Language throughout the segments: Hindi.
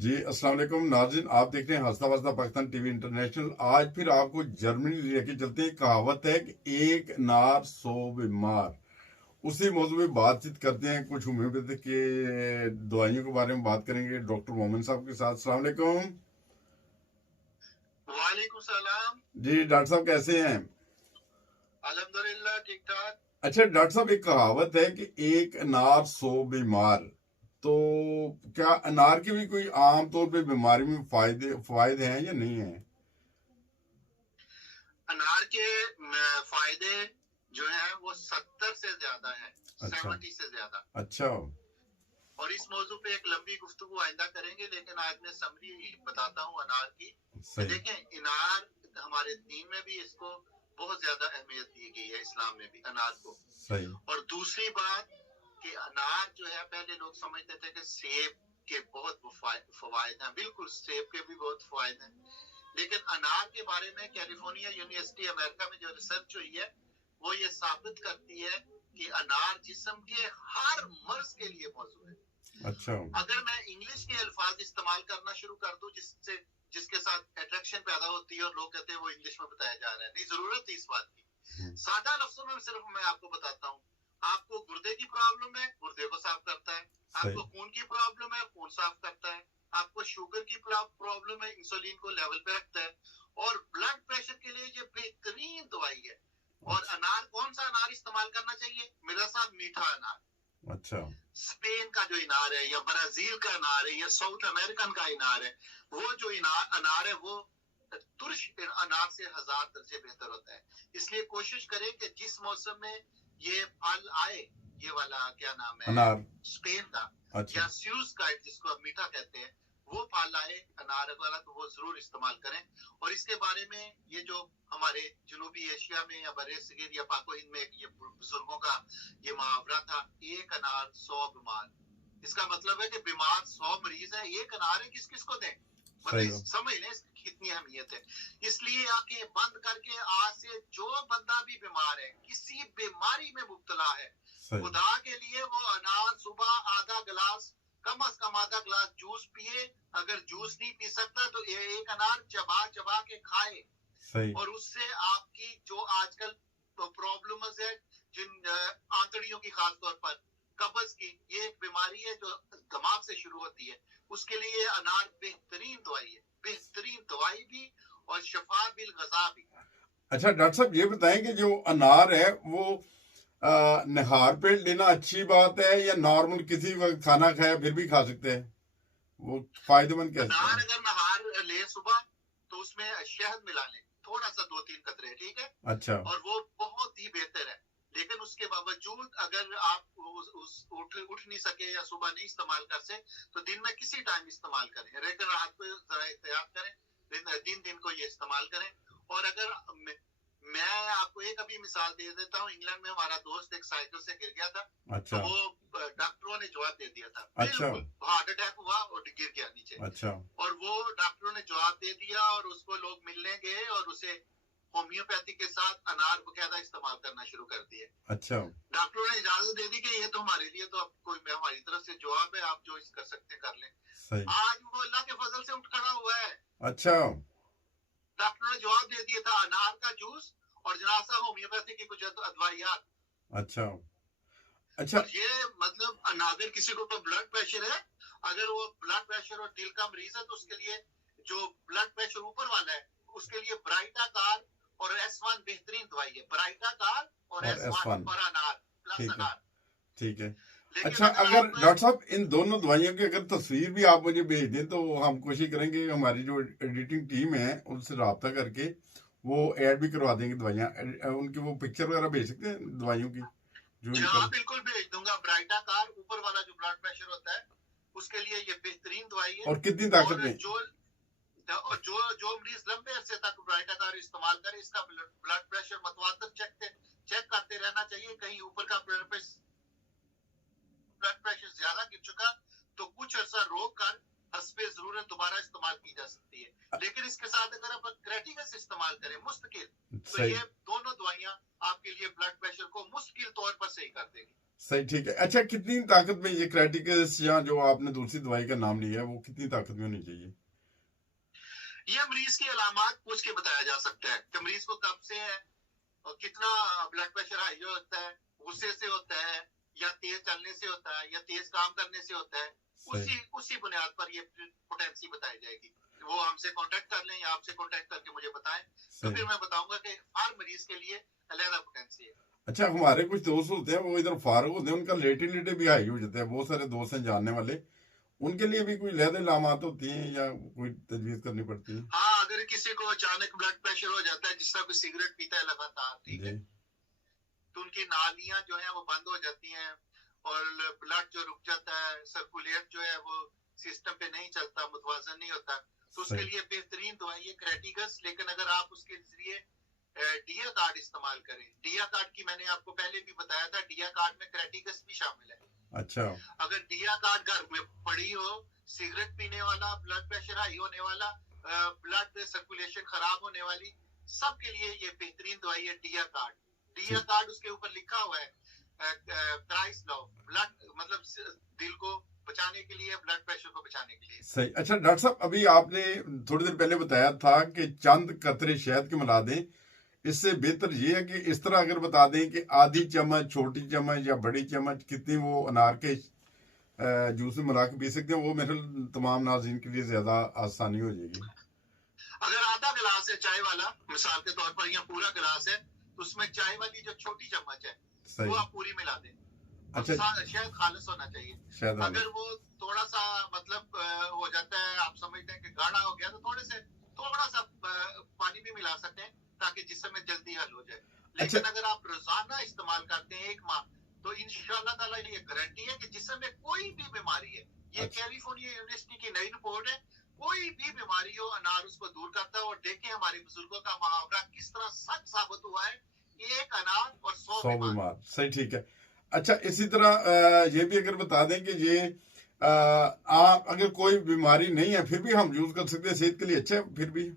जी अस्सलाम वालेकुम नाज़रीन, आप देख रहे हैं हंसता वसता पाकिस्तान टीवी इंटरनेशनल। आज फिर आपको जर्मनी लेके चलते हैं। कहावत है कि एक नार सौ बीमार। उसी मौजूद में बातचीत करते हैं, कुछ होम्योपैथिक के दवाइयों के बारे में बात करेंगे डॉक्टर मोमिन साहब के साथ। अस्सलाम वालेकुम। वालेकुम सलाम। जी डॉक्टर साहब कैसे हैं? अल्हम्दुलिल्लाह ठीक ठाक। अच्छा डॉक्टर साहब, एक कहावत है कि एक अनार सौ बीमार। तो क्या अनार की भी कोई आम तौर पे बीमारी में फायदे हैं या नहीं है? अनार के फायदे जो है वो 70 से ज्यादा है, अच्छा 70 से ज्यादा। अच्छा। और इस मौजू पे एक लंबी गुफ्तगू आइंदा करेंगे, लेकिन आज मैं समरी बताता हूँ अनार की। सही। देखें, अनार हमारे दीन में भी इसको बहुत ज्यादा अहमियत दी गई है, इस्लाम में भी अनार को। सही। और दूसरी बात कि अनार जो है, पहले लोग समझते थे कि सेब के बहुत फवायद हैं। बिल्कुल, सेब के भी बहुत फवायद हैं, लेकिन अनार के बारे में कैलिफोर्निया यूनिवर्सिटी अमेरिका में जो रिसर्च हुई है वो ये साबित करती है कि अनार जिस्म के हर मर्ज के लिए मौजूद है। अच्छा। अगर मैं इंग्लिश के अल्फाज इस्तेमाल करना शुरू कर दूं जिसके साथ अट्रैक्शन पैदा होती है और लोग कहते हैं वो इंग्लिश में बताया जा रहा है, नहीं जरूरत थी इस बात की। सादा लफ्जों में सिर्फ मैं आपको बताता हूँ। आपको गुर्दे की प्रॉब्लम है, गुर्दे को साफ करता है। आपको खून की प्रॉब्लम है, खून साफ करता है। आपको शुगर की प्रॉब्लम है, इंसुलिन को लेवल पे रखता है। और ब्लड प्रेशर के लिए ये बेहतरीन दवाई है। और अनार, कौन सा अनार इस्तेमाल करना चाहिए? मेरा साहब, मीठा अनार। अच्छा। स्पेन का जो अनार है, या ब्राजील का अनार है, या साउथ अमेरिकन का अनार है, वो जो अनार है वो तुर्श अनार से 1000 दर्जे बेहतर होता है। इसलिए कोशिश करें कि जिस मौसम में ये फल आए, ये वाला क्या नाम है, अनार। स्पेन का अच्छा। या स्यूज का, जिसको आप मीठा कहते हैं, वो फल आए अनार वाला, तो वो जरूर इस्तेमाल करें। और इसके बारे में ये जो हमारे जनूबी एशिया में या बरे सगीर या पाको हिंद में ये बुजुर्गों का ये मुहावरा था, एक अनार 100 बीमार। इसका मतलब है कि बीमार 100 मरीज है, एक अनार है, किस किस को दें? मतलब समझ लें इसकी कितनी अहमियत है। इसलिए आंखें बंद करके आज से जो बंदा भी बीमार है, किसी बीमारी में मुब्तला है, खुदा के लिए वो अनार सुबह आधा गिलास, कम से कम आधा गिलास जूस पिए। अगर जूस नहीं पी सकता तो एक अनार चबा चबा के खाए। सही। और उससे आपकी जो आजकल प्रॉब्लम्स है, जिन आंतड़ियों की, खासतौर पर कब्ज की, ये एक बीमारी है जो दिमाग से शुरू होती है। उसके लिए अनार बेहतरीन दवाई है, बेहतरीन दवाई भी और शफा बिल गजा भी। अच्छा डॉक्टर साहब, ये बताएं कि जो अनार है वो निहार पे लेना अच्छी बात है या नॉर्मल किसी वक्त खाना खाया फिर भी खा सकते हैं? वो फायदेमंद कैसे है? अनार अगर नहार ले सुबह, तो उसमें शहद मिला लें, थोड़ा सा 2-3 कतरे, ठीक है। अच्छा। और वो बहुत ही बेहतर है। लेकिन उसके बावजूद अगर आप उठ नहीं सके या सुबह नहीं इस्तेमाल कर सके, तो दिन में किसी टाइम इस्तेमाल करें, लेकिन रात को जरा एहतियात करें, दिन दिन को ये इस्तेमाल करें। और अगर मैं आपको एक अभी मिसाल दे देता हूँ। इंग्लैंड में हमारा दोस्त एक साइकिल से गिर गया था। अच्छा। तो वो डॉक्टरों ने जवाब दे दिया था, अच्छा। बिल्कुल हार्ट अटैक हुआ और गिर गया नीचे। अच्छा। और वो डॉक्टरों ने जवाब दे दिया और उसको लोग मिलने गए और उसे होम्योपैथी के साथ अनार बकायदा इस्तेमाल करना शुरू कर दिए। अच्छा। डॉक्टरों ने इजाजत दे दी कि ये तो हमारे लिए तो अब कोई, हमारी तरफ से जवाब है, आप जो इस कर सकते कर लें। सही। आज वो अल्लाह के फजल से उठ खड़ा हुआ है। अच्छा। डॉक्टरों ने जवाब दे दिया था, अनार का जूस और जनासा होम्योपैथी की कुछ अदवाइयात। अच्छा। अच्छा। और ये मतलब अगर किसी को ब्लड प्रेशर है, अगर वो ब्लड प्रेशर और दिल का मरीज है, तो उसके लिए जो ब्लड प्रेशर ऊपर वाला है, उसके लिए ब्राइटा कार और S1 बेहतरीन दवाई है। ब्राइटा कार और S1 और अनार प्लस ठीक है। अनार। ठीक है। लेकिन अच्छा, अगर अगर आप डॉक्टर साहब इन दोनों दवाइयों की अगर तस्वीर भी आप मुझे भेज दें तो हम कोशिश करेंगे, हमारी जो एडिटिंग टीम है उनसे रब्ता करके वो ऐड भी करवा देंगे दवाइयाँ। उनकी वो पिक्चर वगैरह भेज सकते हैं दवाइयों की जो जी इनका। हाँ, बिल्कुल भेज दूंगा। ब्राइटा कार ऊपर वाला जो ब्लड प्रेशर होता है, उसके लिए ये बेहतरीन दवाई है। और कितनी ताकत और में? जो जो मरीज लंबे अरसे तक ब्राइटा कार इस्तेमाल करे, इसका ब्लड प्रेशर मतवातर चेक करते रहना चाहिए। कहीं ऊपर का ब्लड प्रेशर ज्यादा गिर चुका तो कुछ अर्सा रोक कर हस्बे जरूरत दोबारा इस्तेमाल की जा सकती है। लेकिन इसके साथ अगर आप क्रेटिकस इस्तेमाल करें मुस्तकिल, तो ये दोनों दवाइयां आपके लिए ब्लड प्रेशर को मुस्तकिल तौर पर सही कर देगी। सही, ठीक है। अच्छा, कितनी ताकत में ये क्रेटिकस या जो आपने दूसरी दवाई का नाम लिया है वो कितनी ताकत में होनी चाहिए? ये मरीज की अलामत पूछ के बताया जा सकता है कि मरीज को कब से है और कितना ब्लड प्रेशर हाई होता है, गुस्से से होता है या तेज चलने से होता है या तेज काम करने से होता है। सही, उसी बुनियाद पर ये पोटेंसी बताई जाएगी। वो हमसे कांटेक्ट कर लें या आपसे कांटेक्ट करके मुझे बताएं, तो सही। फिर मैं बताऊंगा कि हर मरीज के लिए अलग पोटेंसी है। अच्छा, हमारे कुछ दोस्त होते हैं वो इधर फारूक होते हैं, उनका लेटे भी हाई हो जाता है। बहुत सारे दोस्त हैं जानने वाले, उनके लिए भी कोई लहद इलामात होती हैं या कोई तजवीज करनी पड़ती है? हाँ, अगर किसी को अचानक ब्लड प्रेशर हो जाता है, जिस तरह कोई सिगरेट पीता है लगातार, ठीक है, जी। तो उनकी नालियां जो है वो बंद हो जाती हैं और ब्लड जो रुक जाता है, सर्कुलेट जो है वो सिस्टम पे नहीं चलता, मुतवाजन नहीं होता। तो उसके सही। लिए बेहतरीन दवाई है क्रेटिगस। लेकिन अगर आप उसके जरिए डिया कार्ड इस्तेमाल करें, डिया कार्ड की मैंने आपको पहले भी बताया था, डिया कार्ड में क्रेटिगस भी शामिल है। अच्छा। अगर डिया कार्ड घर में पड़ी हो, सिगरेट पीने वाला, ब्लड प्रेशर हाई होने वाला, ब्लड सर्कुलेशन खराब होने वाली, सबके लिए ये बेहतरीन दवाई है डिया कार्ड। डिया ठीक। कार्ड उसके ऊपर लिखा हुआ है क्राइस्ट लव, ब्लड मतलब दिल को बचाने के लिए, ब्लड प्रेशर को बचाने के लिए। सही। अच्छा डॉक्टर साहब, अभी आपने थोड़ी देर पहले बताया था कि चंद कतरे शहद के मिला दें। इससे बेहतर ये है कि इस तरह अगर बता दें कि आधी चम्मच, छोटी चम्मच या बड़ी चम्मच कितनी वो अनार के जूस में मिला के पी सकते हैं, वो मेरे तमाम नाज़रीन के लिए ज्यादा आसानी हो जाएगी। अगर आधा गिलास है चाय वाला, मिसाल के तौर पर, या पूरा गिलास है, तो उसमें चाय वाली जो छोटी चम्मच है सही। वो आप पूरी मिला दें। अच्छा। शायद खालिस होना चाहिए। शायद अगर वो थोड़ा सा मतलब हो जाता है, आप समझते हैं कि गाढ़ा हो गया, तो थोड़ा सा पानी भी मिला सकते हैं ताकि जिस्म में जल्दी हल हो जाए। अच्छा। लेकिन अगर आप रोजाना इस्तेमाल करते हैं 1 माह, तो इंशाल्लाह ताला ये गारंटी है कि जिस्म में कोई भी बीमारी है, ये अच्छा। कैलिफोर्निया यूनिवर्सिटी की नई रिपोर्ट है, कोई भी बीमारी हो अनार उसको दूर करता है। और देखें हमारे बुजुर्गों का मुहावरा किस तरह सच साबित हुआ है, एक अनार और 100 100 बीमार। बीमार। सही, ठीक है। अच्छा, इसी तरह ये भी अगर बता दें कि ये आप अगर कोई बीमारी नहीं है फिर भी हम यूज कर सकते हैं, सेहत के लिए अच्छा है फिर भी?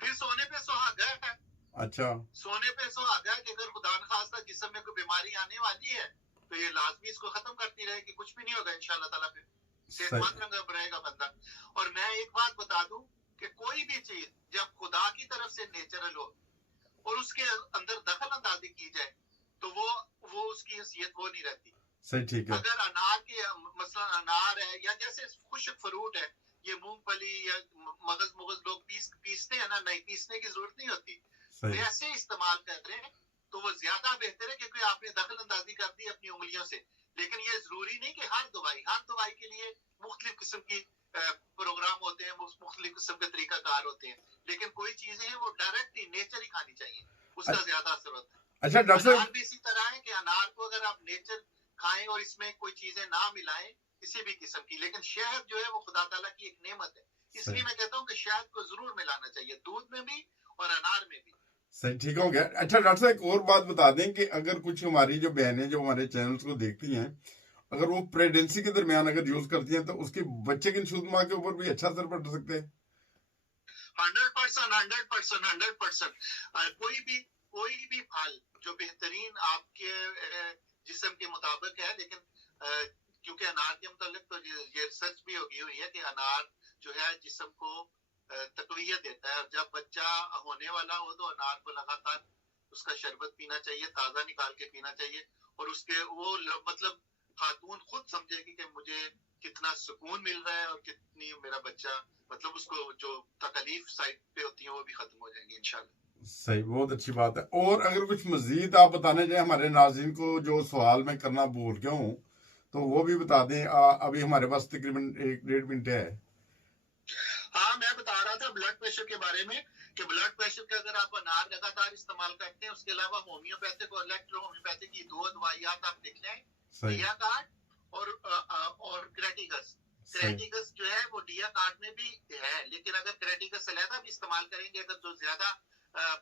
फिर सोने पे सुहागा है। अच्छा। सोने पे सुहागा है कि अगर खुदा न खास्ता जिस्म में कोई बीमारी आने वाली है, तो ये लाजमी इसको खत्म करती रहेगी, कुछ भी नहीं होगा इंशाल्लाह ताला। फिर सही। सेहतमंद रहेगा बंदा। और मैं एक बात बता दूं कि कोई भी चीज जब खुदा की तरफ से नेचुरल हो और उसके अंदर दखल अंदाजी की जाए, तो वो उसकी हैसियत वो नहीं रहती। सही, ठीक है। अगर अनार के मसला अनार है या जैसे खुश्क फ्रूट है, ये मूंगफली या मगज लोग पीसते हैं ना, नहीं पीसने की जरूरत नहीं होती। सही। वैसे इस्तेमाल करें तो वो ज्यादा बेहतर है, क्योंकि आपने दखल अंदाजी कर दी अपनी उंगलियों से। लेकिन ये जरूरी नहीं कि हर दवाई के लिए मुख्तलिफ किस्म की प्रोग्राम होते हैं, मुख्तलिफ किस्म के तरीकाकार होते हैं। लेकिन कोई चीजें हैं वो डायरेक्ट ही नेचर ही खानी चाहिए, उसका ज्यादा असर होता है। अच्छा डॉक्टर साहब। अनार भी इसी तरह है कि अनार को अगर आप नेचर खाएं और इसमें कोई चीजें ना मिलाएं किसी भी किस्म की, लेकिन शहद जो है वो खुदा ताला की एक नेमत है। इसलिए मैं कहता हूँ कि शहद को जरूर मिलाना चाहिए, दूध में भी और अनार में भी। सही, ठीक हो गया। अच्छा डॉक्टर साहब, एक और बात बता दें कि अगर कुछ हमारी जो बहनें जो हमारे चैनल्स को देखती हैं, अगर वो प्रेगनेंसी के दरमियान अगर यूज करती हैं तो उसके बच्चे की शुद्ध माँ के ऊपर भी अच्छा असर पड़ सकता है? 100%। कोई भी फल जो बेहतरीन आपके जिस्म के मुताबिक है, लेकिन क्योंकि अनार के मुताबिक तो ये रिसर्च भी होगी हुई है कि अनार जो है जिस्म को तकवीयत देता है। और जब बच्चा होने वाला हो तो अनार को लगातार उसका शरबत पीना चाहिए, ताजा निकाल के पीना चाहिए। और उसके वो मतलब खातून खुद समझेगी कि मुझे कितना सुकून मिल रहा है और कितनी मेरा बच्चा, मतलब उसको जो तकलीफ साइड पे होती है वो भी खत्म हो जाएंगी इंशाल्लाह। सही, बहुत अच्छी बात है। और अगर कुछ मजीद आप बताने जाए हमारे नाज़रीन को, जो सवाल मैं करना भूल गया हूँ, तो वो भी बता दें। अभी हमारे पास तकरीबन 1-1.5 मिनट है। हाँ, मैं बता रहा था ब्लड प्रेशर के बारे में कि ब्लड प्रेशर के अगर आप अनार लगातार इस्तेमाल करते हैं, उसके अलावा होम्योपैथिक और इलेक्ट्रो होम्योपैथिक की 2 दवाइयात आप लिख लें, डिया कार्ड और क्रेटिगस। क्रेटिगस जो है वो डिया कार्ड में भी है, लेकिन अगर क्रेटिगस अलहदा भी इस्तेमाल करेंगे, अगर जो ज्यादा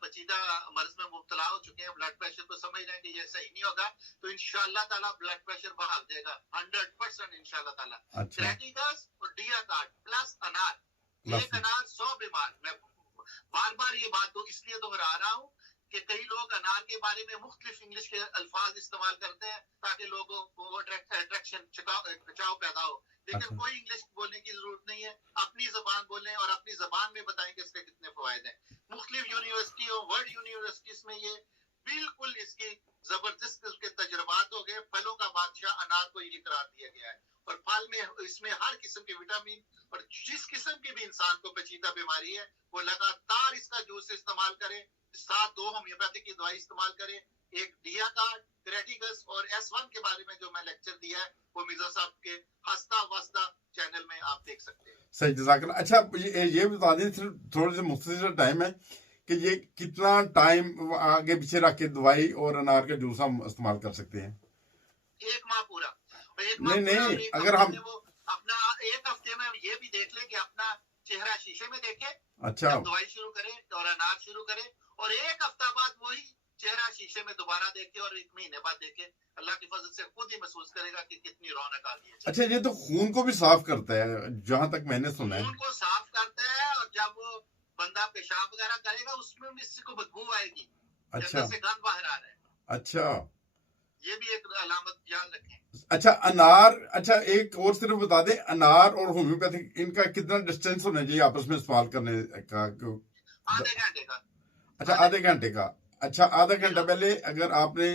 पेचीदा मर्ज में मुब्तला हो चुके हैं, ब्लड प्रेशर को समझ रहे हैं कि ये सही नहीं होगा, तो इंशाल्लाह ताला ब्लड प्रेशर बहाल देगा 100% इंशाल्लाह ताला। अच्छा। क्रेटिगस और डिया कार्ड प्लस अनार, एक अनार 100 बीमार। मैं बार बार ये बात तो इसलिए दोहरा रहा हूँ कि कई लोग लोग अनार के बारे में मुख्तलिफ इंग्लिश के अल्फाज इस्तेमाल करते हैं ताकि लोगों को अट्रैक्शन खिंचाव पैदा हो, लेकिन अच्छा कोई इंग्लिश बोलने की जरूरत नहीं है। अपनी जबान बोलें और अपनी जबान में बताएं कि इसके कितने फवायद हैं। मुख्तलिफ यूनिवर्सिटियों वर्ल्ड यूनिवर्सिटीज में ये बिल्कुल इसकी जबरदस्त किस्म के तजुर्बात हो गए। फलों का बादशाह अनार को ये करार दिया गया है और फल में इसमें हर किस्म के विटामिन, और जिस किस्म की भी इंसान को पेचीदा बीमारी है वो लगातार इसका जूस इस्तेमाल करे। साथ 2 होम्योपैथिक की दवाई इस्तेमाल करे, एक डिया कार्ड, क्रेटिगस और S1 के बारे में जो मैं लेक्चर दिया है वो मिर्जा साहब के हंसता वस्ता चैनल में आप देख सकते हैं। सही, जज़ाकल्लाह। अच्छा ये बता दें, सिर्फ थोड़े से मुख्तसर टाइम है कि ये कितना टाइम आगे पीछे रख के दवाई और अनार का जूस हम इस्तेमाल कर सकते हैं? 1 माह पूरा, और 1 नहीं माह पूरा, और नहीं, 1 अगर हफ्ते हम में वो अपना 1 हफ्ते में ये भी देख ले कि अपना चेहरा शीशे में देखे अच्छा जब दवाई शुरू करे और अनार शुरू करे, और 1 हफ्ता बाद वही चेहरा शीशे में दोबारा देखे और 1 महीने बाद देखे, अल्लाह की फजल से खुद ही महसूस करेगा कि कितनी रौनक आ गई है। अच्छा, ये तो खून को भी साफ करता है जहां तक मैंने सुना है। खून को साफ करता है, और जब वो बंदा पेशाब वगैरह करेगा उसमें भी इसको बदबू आएगी, अच्छा अंदर से गंद बाहर आ रहा है। अच्छा ये भी एक अलामत याद रखें। अच्छा अनार, अच्छा एक और सिर्फ बता दें, अनार और होम्योपैथिक इनका कितना डिस्टेंस होना चाहिए आपस में इस्तेमाल करने का? आधे घंटे का। अच्छा आधे घंटे का। अच्छा आधा घंटा पहले अगर आपने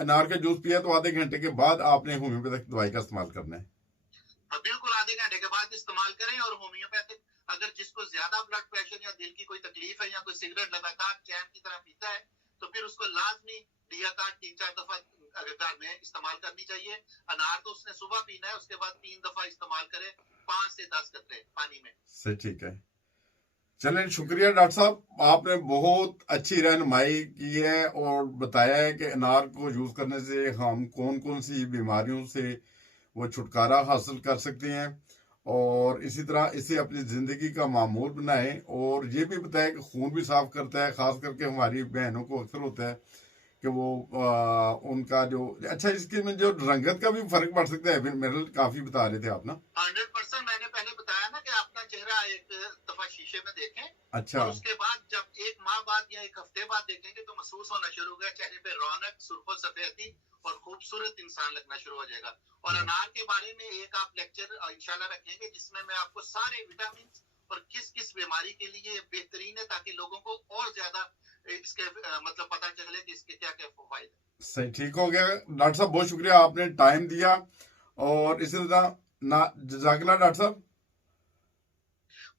अनार का जूस पिया तो आधे घंटे के बाद आपने होम्योपैथिक दवाई का इस्तेमाल करना है। बिल्कुल आधे घंटे के बाद इस्तेमाल करें। और होम्योपैथिक अगर जिसको ज्यादा ब्लड प्रेशर या दिल की कोई तकलीफ है या कोई सिगरेट लगातार चैन की तरह पीता है तो फिर उसको लाजमी डिया कार्ड 3-4 दफा घर में इस्तेमाल करनी चाहिए। अनार तो उसने सुबह पीना है, उसके बाद 3 दफा इस्तेमाल करे 5 से 10 कतरे पानी में। सही, ठीक है। चलें, शुक्रिया डॉक्टर साहब, आपने बहुत अच्छी रहनुमाई की है और बताया है कि अनार को यूज करने से हम कौन कौन सी बीमारियों से वो छुटकारा हासिल कर सकते हैं, और इसी तरह इसे अपनी ज़िंदगी का मामूल बनाएं। और ये भी बताया कि खून भी साफ करता है, ख़ास करके हमारी बहनों को अक्सर होता है कि वो उनका जो, अच्छा इसके में जो रंगत का भी फर्क पड़ सकता है, फिर मेरे काफ़ी बता रहे थे आप ना। 100% मैंने पहले बताया ना कि अपना चेहरा एक दफा शीशे में देखें, अच्छा और उसके बाद जब 1 माह बाद या 1 हफ्ते बाद देखेंगे तो महसूस होना शुरू होगा चेहरे पे रौनक, सुर्खो सफेदी और खूबसूरत इंसान लगना शुरू हो जाएगा। और अनार के बारे में एक आप लेक्चर इंशाल्लाह रखेंगे जिसमें मैं आपको सारे विटामिन और किस किस बीमारी के लिए बेहतरीन है ताकि लोगों को और ज्यादा इसके मतलब पता चले कि इसके क्या क्या फायदे। सही, ठीक हो गया डॉक्टर साहब, बहुत शुक्रिया, आपने टाइम दिया। और इसी तरह ना, जज़ाकल्लाह डॉक्टर साहब।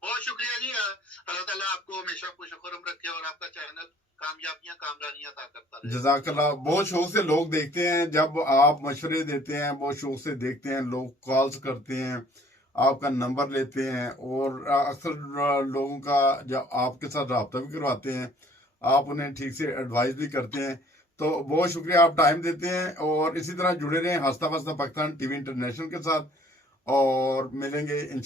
बहुत शुक्रिया जी। अल्लाह ताला आपको हमेशा खुश रखे और आपका चैनल कामयाबियां कामरानियां अता करता रहे। जज़ाकल्लाह। बहुत शौक से लोग देखते हैं, जब आप मशवरे देते हैं बहुत शौक से देखते हैं, लोग कॉल्स करते हैं, आपका नंबर लेते हैं, और अक्सर लोगों का जब आपके साथ रब्ता भी करवाते हैं, आप उन्हें ठीक से एडवाइस भी करते हैं। तो बहुत शुक्रिया, आप टाइम देते हैं, और इसी तरह जुड़े रहें हंसता वस्ता पाकिस्तान टीवी इंटरनेशनल के साथ, और मिलेंगे